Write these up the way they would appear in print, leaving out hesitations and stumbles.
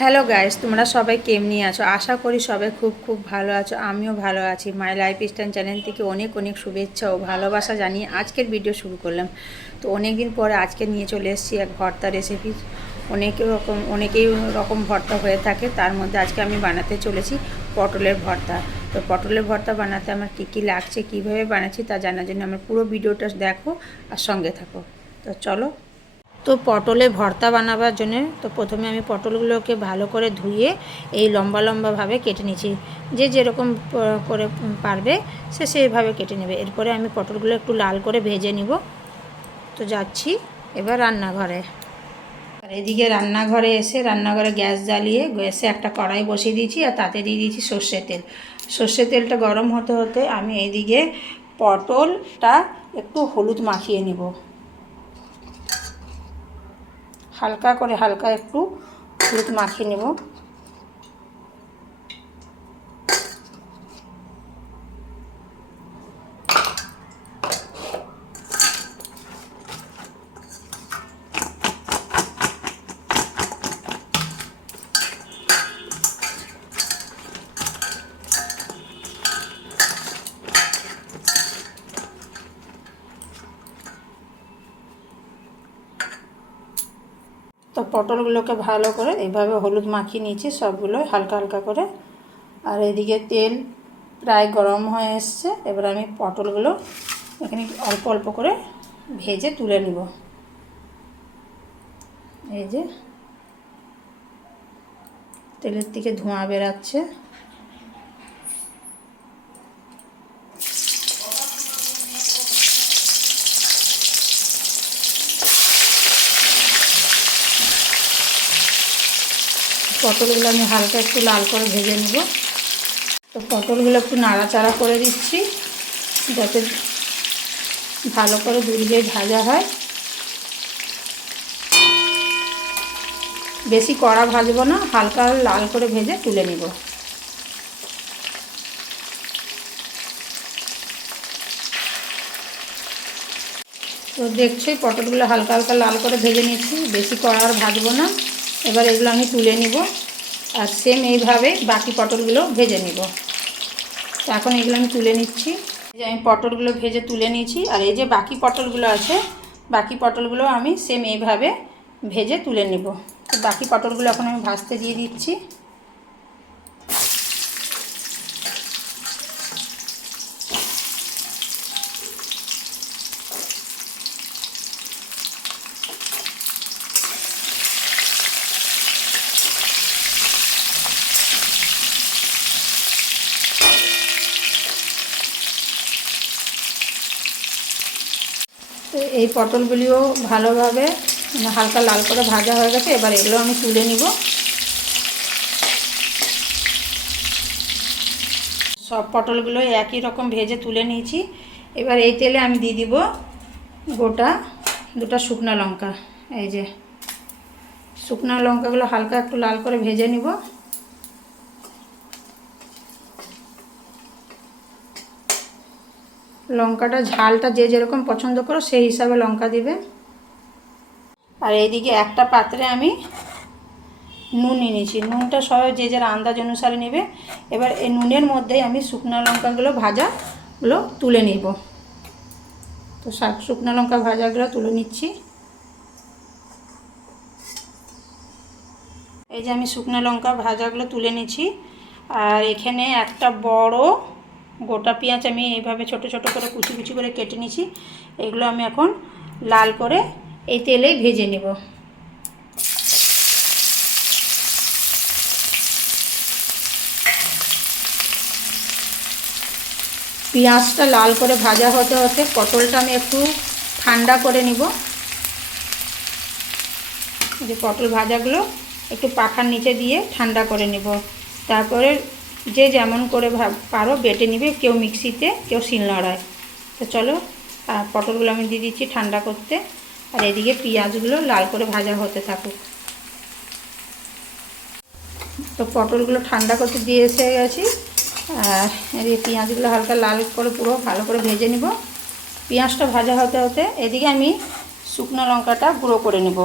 Hello guys, তোমরা সবাই কেমনি আছো? আশা করি সবাই খুব খুব ভালো আছো। আমিও ভালো আছি। মাই লাইফ স্টাইল চ্যানেল থেকে অনেক অনেক শুভেচ্ছা ও ভালোবাসা জানিয়ে আজকের ভিডিও শুরু করলাম। তো অনেক দিন পরে আজকে নিয়ে চলে এসেছি এক ভর্তা রেসিপি। অনেকেই রকম ভর্তা হয়ে থাকে, তার মধ্যে আজকে আমি বানাতে চলেছি পটলের ভর্তা। তো পটলের ভর্তা বানাতে আমার কী কী লাগছে, কীভাবে বানাচ্ছি তা জানার জন্য আমার পুরো ভিডিওটা দেখো আর সঙ্গে থাকো। তো চলো। তো পটলে ভর্তা বানাবার জন্য প্রথমে আমি পটলগুলোকে ভালো করে ধুয়ে এই লম্বা লম্বাভাবে কেটে নিচ্ছি। যে যেরকম করে পারবে সে সেইভাবে কেটে নেবে। এরপরে আমি পটলগুলো একটু লাল করে ভেজে নিব। তো যাচ্ছি এবার রান্নাঘরে। আর এদিকে রান্নাঘরে গ্যাস জ্বালিয়ে গ্যাসে একটা কড়াই বসিয়ে দিয়েছি আর তাতে দিয়ে দিয়েছি সর্ষের তেল। সর্ষের তেলটা গরম হতে হতে আমি এইদিকে পটলটা একটু হলুদ মাখিয়ে নিব। হালকা একটু হলুদ মাখিয়ে নেব। তো পটলগুলোকে ভালো করে এইভাবে হলুদ মাখিয়ে নিয়েছি সবগুলো হালকা হালকা করে। আর এদিকে তেল প্রায় গরম হয়ে এসছে। এবার আমি পটলগুলো এখানে অল্প অল্প করে ভেজে তুলে নিব। এই যে তেলের থেকে ধোঁয়া বেরাচ্ছে। পটলগুলো আমি হালকা একটু লাল করে ভেজে নেব। তো পটলগুলো একটু নাড়াচাড়া করে দিচ্ছি যাতে ভালো করে দুদিকেই ভাজা হয়। বেশি কড়া ভাজবো না, হালকা লাল করে ভেজে তুলে নিব। তো দেখছি পটলগুলো হালকা হালকা লাল করে ভেজে নিচ্ছি, বেশি কড়া আর ভাজবো না। এবার এগুলো আমি তুলে নিব আর সেম এইভাবে বাকি পটলগুলো ভেজে নিব। তো এখন এগুলো আমি তুলে নিচ্ছি। এই যে আমি পটলগুলো ভেজে তুলে নিয়েছি। আর এই যে বাকি পটলগুলো আছে, বাকি পটলগুলো আমি সেম এইভাবে ভেজে তুলে নিব। তো বাকি পটলগুলো এখন আমি ভাজতে দিয়ে দিচ্ছি। তো এই পটলগুলিও ভালোভাবে হালকা লাল করে ভাজা হয়ে গেছে। এবার এগুলো আমি তুলে নিব। সব পটলগুলো একই রকম ভেজে তুলে নিয়েছি। এবার এই তেলে আমি দিয়ে দিব গোটা দুটো শুকনো লঙ্কা। এই যে শুকনো লঙ্কাগুলো হালকা একটু লাল করে ভেজে নিব। লঙ্কাটা ঝালটা যে যেরকম পছন্দ করো সেই হিসাবে লঙ্কা দিবে। আর এইদিকে একটা পাত্রে আমি নুন নিয়ে নিয়েছি। নুনটা সবাই যে যার আন্দাজ অনুসারে নেবে। এবার এই নুনের মধ্যেই আমি শুকনো লঙ্কাগুলো ভাজাগুলো তুলে নিব। তো শুকনো লঙ্কা ভাজাগুলো তুলে নিচ্ছি। এই যে আমি শুকনো লঙ্কা ভাজাগুলো তুলে নিচ্ছি। আর এখানে একটা বড় গোটা পেঁয়াজ আমি এইভাবে ছোট ছোট করে কুচি কুচি করে কেটে নিয়েছি। এগুলো আমি এখন লাল করে এই তেলেই ভেজে নেব। পেঁয়াজটা লাল করে ভাজা হতে হতে পটলটা আমি একটু ঠান্ডা করে নিব। যে পটল ভাজাগুলো একটু পাখার নিচে দিয়ে ঠান্ডা করে নেব। তারপরে যে যেমন করে পারো বেটে নিবে, কেউ মিক্সিতে কেউ শিলনোড়ায়। তো চলো পটলগুলো আমি দিয়ে দিচ্ছি ঠান্ডা করতে। আর এদিকে পেঁয়াজগুলো লাল করে ভাজা হতে থাকুক। তো পটলগুলো ঠান্ডা করতে দিয়ে এসে গেছি। আর এদিকে পেঁয়াজগুলো হালকা লাল করে পুরো ভালো করে ভেজে নিব। পেঁয়াজটা ভাজা হতে হতে এদিকে আমি শুকনো লঙ্কাটা গুঁড়ো করে নেব।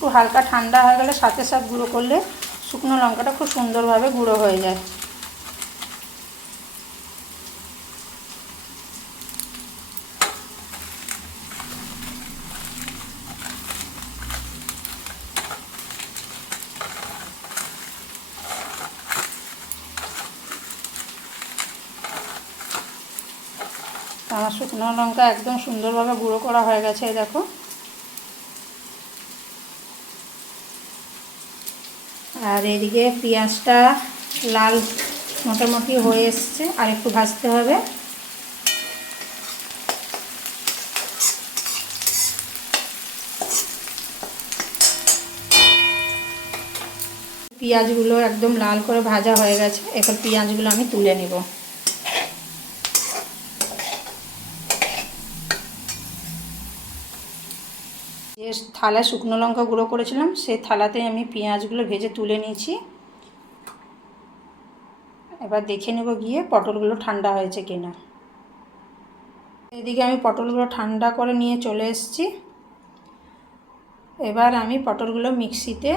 একটু হালকা ঠান্ডা হয়ে গেলে সাথে সাথে গুঁড়ো করলে শুকনো লঙ্কাটা খুব সুন্দরভাবে গুঁড়ো হয়ে যায়। আমার শুকনো লঙ্কা একদম সুন্দরভাবে গুঁড়ো করা হয়ে গেছে, এই দেখো। আর এদিকে পেঁয়াজটা লাল মোটামুটি হয়ে এসছে, আর একটু ভাজতে হবে। পেঁয়াজগুলো একদম লাল করে ভাজা হয়ে গেছে, এবার পেঁয়াজগুলো আমি তুলে নেব। যে থালায় শুকনো লঙ্কা গুঁড়ো করেছিলাম সেই থালাতে আমি পেঁয়াজগুলো ভেজে তুলে নিয়েছি। এবার দেখে নেব গিয়ে পটলগুলো ঠান্ডা হয়েছে কিনা। এদিকে আমি পটলগুলো ঠান্ডা করে নিয়ে চলে এসেছি। এবার আমি পটলগুলো মিক্সিতে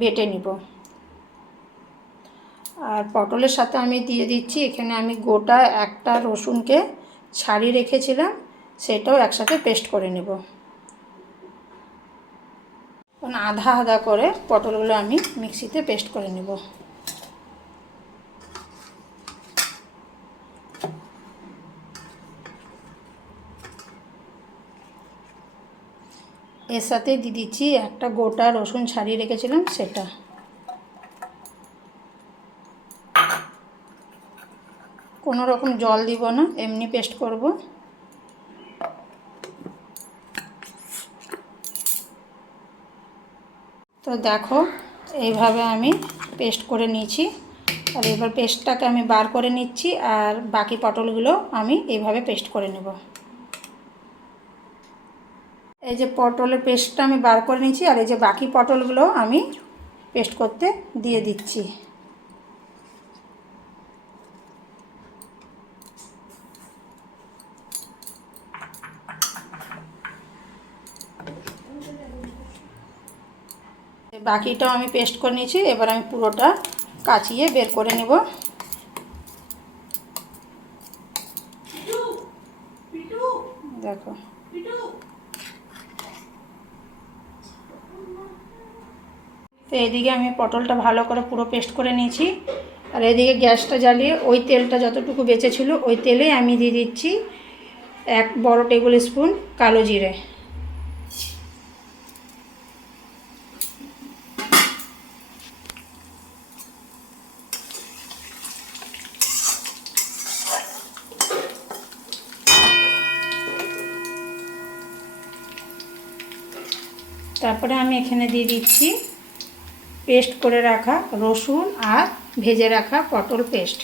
বেটে নিব। আর পটলের সাথে আমি দিয়ে দিচ্ছি, এখানে আমি গোটা একটা রসুনকে ছাড়িয়ে রেখেছিলাম, সেটাও একসাথে পেস্ট করে নেব। আধা আধা করে পটলগুলো আমি মিক্সিতে পেস্ট করে নেব। এর সাথে দিয়ে দিচ্ছি একটা গোটা রসুন ছাড়িয়ে রেখেছিলাম, সেটা। কোনো রকম জল দিব না, এমনি পেস্ট করব। তো দেখো এইভাবে আমি পেস্ট করে নিয়েছি। আর এবার পেস্টটাকে আমি বার করে নিচ্ছি, আর বাকি পটলগুলো আমি এইভাবে পেস্ট করে নেব। এই যে পটলের পেস্টটা আমি বার করে নিয়েছি, আর এই যে বাকি পটলগুলো আমি পেস্ট করতে দিয়ে দিচ্ছি। বাকিটাও আমি পেস্ট করে নিয়েছি, এবার আমি পুরোটা কাচিয়ে বের করে নেব। দেখো তো এদিকে আমি পটলটা ভালো করে পুরো পেস্ট করে নিয়েছি। আর এদিকে গ্যাসটা জ্বালিয়ে ওই তেলটা যতটুকু বেঁচে ছিল ওই তেলে আমি দিয়ে দিচ্ছি 1 বড় টেবিল স্পুন কালো জিরে। তারপরে আমি এখানে দিয়ে দিচ্ছি পেস্ট করে রাখা রসুন আর ভেজে রাখা পটল পেস্ট।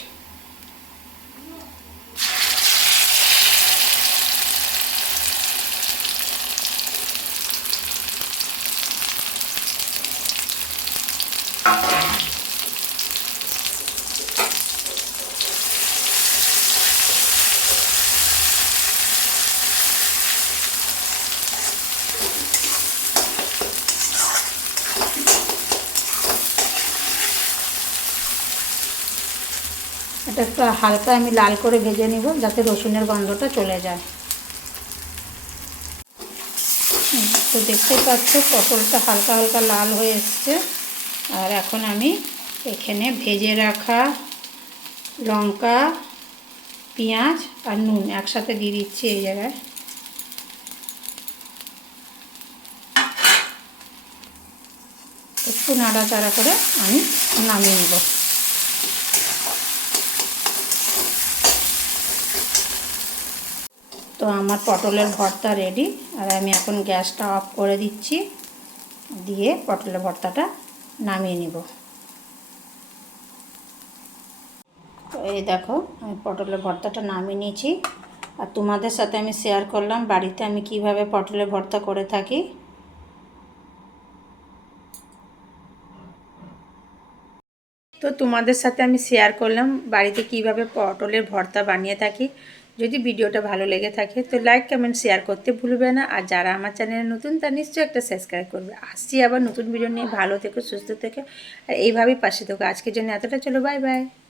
এটা একটু হালকা আমি লাল করে ভেজে নিব, যাতে রসুনের গন্ধটা চলে যায়। তো দেখতেই পাচ্ছ পটলটা হালকা হালকা লাল হয়ে এসছে। আর এখন আমি এখানে ভেজে রাখা লঙ্কা, পেঁয়াজ আর নুন একসাথে দিয়ে দিচ্ছি এই জায়গায়। একটু নাড়াচাড়া করে আমি নামিয়ে নেব। তো আমার পটলের ভর্তা রেডি। আর আমি এখন গ্যাসটা অফ করে দিচ্ছি, দিয়ে পটলের ভর্তাটা নামিয়ে নেব। তো এই দেখো আমি পটলের ভর্তাটা নামিয়ে নিয়েছি, আর তোমাদের সাথে আমি শেয়ার করলাম বাড়িতে আমি কিভাবে পটলের ভর্তা করে থাকি। তো তোমাদের সাথে আমি শেয়ার করলাম বাড়িতে কিভাবে পটলের ভর্তা বানিয়ে থাকি। যদি ভিডিওটা ভালো লেগে থাকে তো লাইক কমেন্ট শেয়ার করতে ভুলবে না। আর যারা আমার চ্যানেলে নতুন তারা নিশ্চয়ই একটা সাবস্ক্রাইব করবে। আসছি আবার নতুন ভিডিও নিয়ে। ভালো থেকো, সুস্থ থেকো, আর এইভাবেই পাশে থেকো। আজকের জন্য এতটা, চলো বাই বাই।